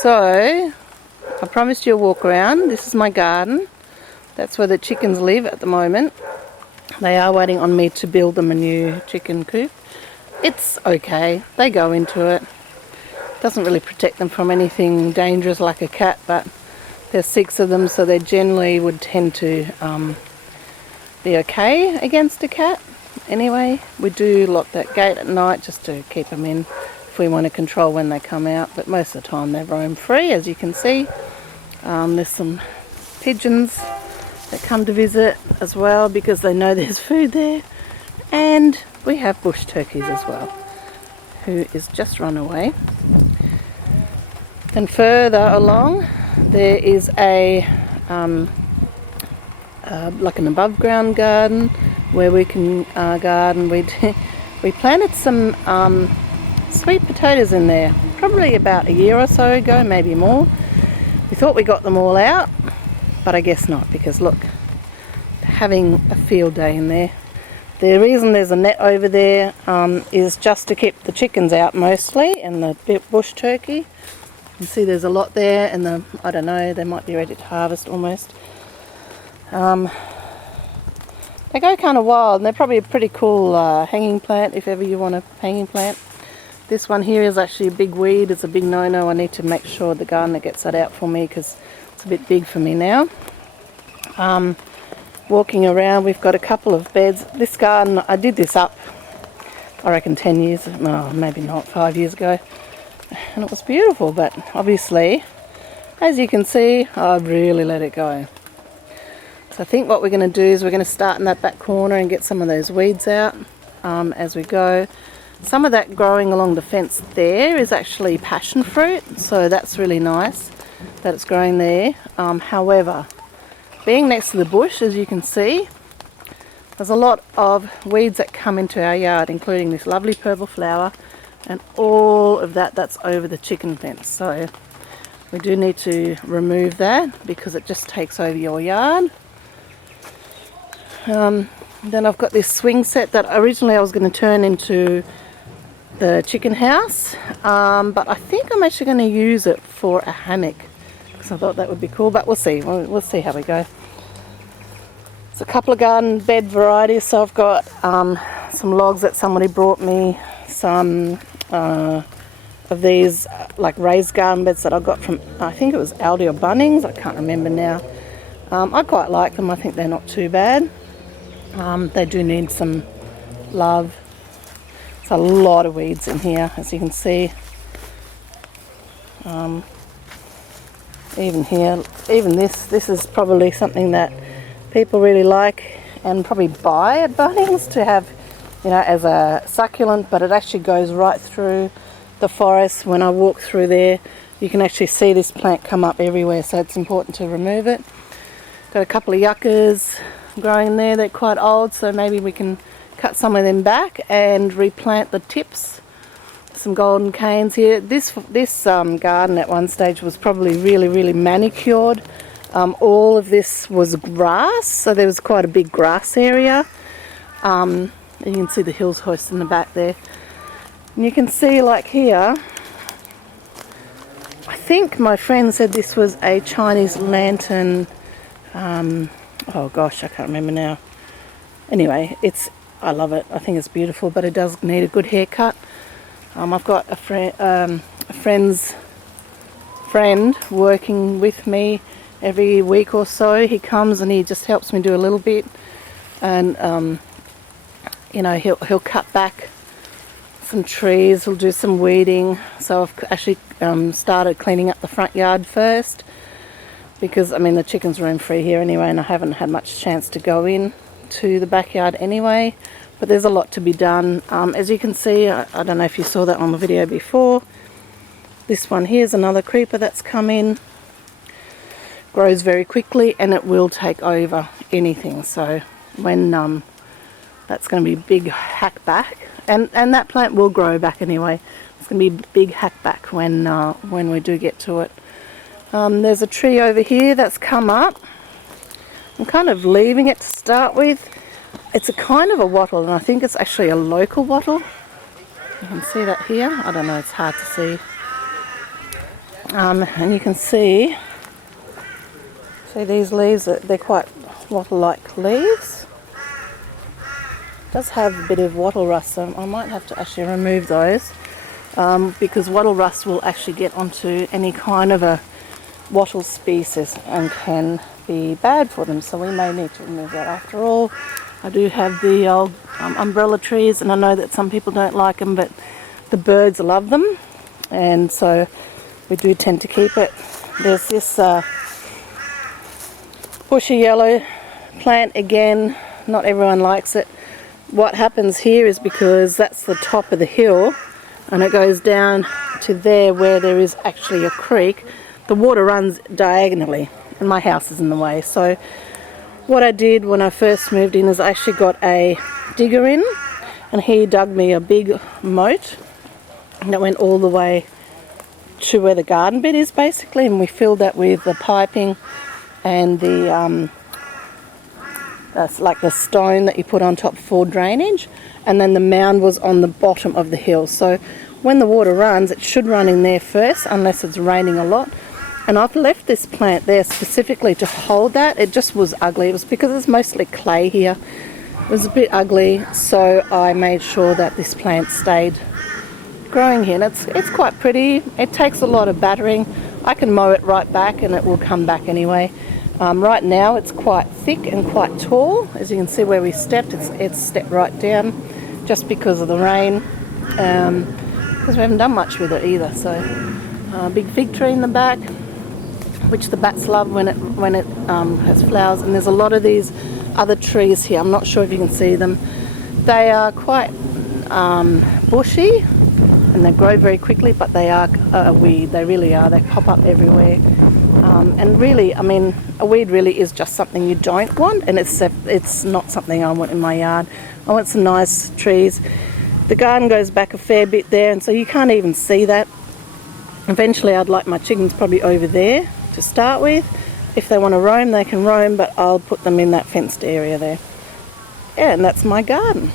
So, I promised you a walk around. This is my garden. That's where the chickens live at the moment. They are waiting on me to build them a new chicken coop. It's okay. They go into it. Doesn't really protect them from anything dangerous like a cat, but there's 6 of them, so they generally would tend to be okay against a cat. Anyway, we do lock that gate at night just to keep them in if we want to control when they come out, but most of the time they roam free, as you can see. There's some pigeons that come to visit as well because they know there's food there, and we have bush turkeys as well, who is just run away. And further along there is a like an above ground garden where we can garden. We planted some sweet potatoes in there probably about a year or so ago, maybe more. We thought we got them all out, but I guess not, because look, having a field day in there. The reason there's a net over there is just to keep the chickens out mostly, and the bush turkey. You can see there's a lot there, and I don't know, they might be ready to harvest almost. They go kind of wild, and they're probably a pretty cool hanging plant if ever you want a hanging plant. This one here is actually a big weed. It's a big no-no. I need to make sure the gardener gets that out for me because it's a bit big for me now. Walking around, we've got a couple of beds. This garden, I did this up, I reckon 10 years, no, maybe not, 5 years ago. And it was beautiful, but obviously, as you can see, I've really let it go. So I think what we're going to do is we're going to start in that back corner and get some of those weeds out as we go. Some of that growing along the fence there is actually passion fruit, so that's really nice that it's growing there. However, being next to the bush, as you can see, there's a lot of weeds that come into our yard, including this lovely purple flower, and all of that's over the chicken fence. So we do need to remove that because it just takes over your yard. Then I've got this swing set that originally I was going to turn into the chicken house, but I think I'm actually going to use it for a hammock because I thought that would be cool, but we'll see. We'll see how we go. It's a couple of garden bed varieties. So I've got some logs that somebody brought me, some of these like raised garden beds that I got from, I think it was Aldi or Bunnings, I can't remember now. I quite like them. I think they're not too bad. They do need some love. There's a lot of weeds in here, as you can see. Even here, even this is probably something that people really like and probably buy at Bunnings to have, you know, as a succulent, but it actually goes right through the forest. When I walk through there, you can actually see this plant come up everywhere, so it's important to remove it. Got a couple of yuccas growing there. They're quite old, so maybe we can cut some of them back and replant the tips. Some golden canes here. This garden at one stage was probably really manicured. All of this was grass, so there was quite a big grass area. You can see the hills hoist in the back there. And you can see, like here, I think my friend said this was a Chinese lantern. Oh gosh, I can't remember now. Anyway, I love it. I think it's beautiful, but it does need a good haircut. I've got a friend's friend working with me every week or so. He comes and he just helps me do a little bit, and you know, he'll cut back some trees, he'll do some weeding. So I've actually started cleaning up the front yard first, because I mean the chickens roam free here anyway, and I haven't had much chance to go in to the backyard anyway, but there's a lot to be done. As you can see, I don't know if you saw that on the video before, this one here is another creeper that's come in. Grows very quickly and it will take over anything, so when that's going to be big hack back, and that plant will grow back anyway. It's going to be big hack back when we do get to it. There's a tree over here that's come up. I'm kind of leaving it to start with. It's a kind of a wattle, and I think it's actually a local wattle. You can see that here. I don't know, it's hard to see And you can see these leaves, they're quite wattle-like leaves. It does have a bit of wattle rust, so I might have to actually remove those, because wattle rust will actually get onto any kind of a wattle species and can be bad for them, so we may need to remove that. After all, I do have the old umbrella trees, and I know that some people don't like them, but the birds love them, and so we do tend to keep it. There's this bushy yellow plant again. Not everyone likes it. What happens here is, because that's the top of the hill and it goes down to there where there is actually a creek, the water runs diagonally and my house is in the way. So what I did when I first moved in is I actually got a digger in, and he dug me a big moat that went all the way to where the garden bed is basically, and we filled that with the piping and the that's like the stone that you put on top for drainage, and then the mound was on the bottom of the hill. So when the water runs, it should run in there first unless it's raining a lot. And I've left this plant there specifically to hold that. It just was ugly. It was because it's mostly clay here. It was a bit ugly, so I made sure that this plant stayed growing here. And it's quite pretty. It takes a lot of battering. I can mow it right back and it will come back anyway. Right now it's quite thick and quite tall. As you can see where we stepped, it's stepped right down just because of the rain, because we haven't done much with it either. So big fig tree in the back, which the bats love when it has flowers. And there's a lot of these other trees here. I'm not sure if you can see them. They are quite bushy and they grow very quickly, but they are a weed. They really are. They pop up everywhere. And really, I mean, a weed really is just something you don't want, and it's not something I want in my yard. I want some nice trees. The garden goes back a fair bit there, and so you can't even see that. Eventually I'd like my chickens probably over there to start with. If they want to roam, they can roam, but I'll put them in that fenced area there. Yeah, and that's my garden.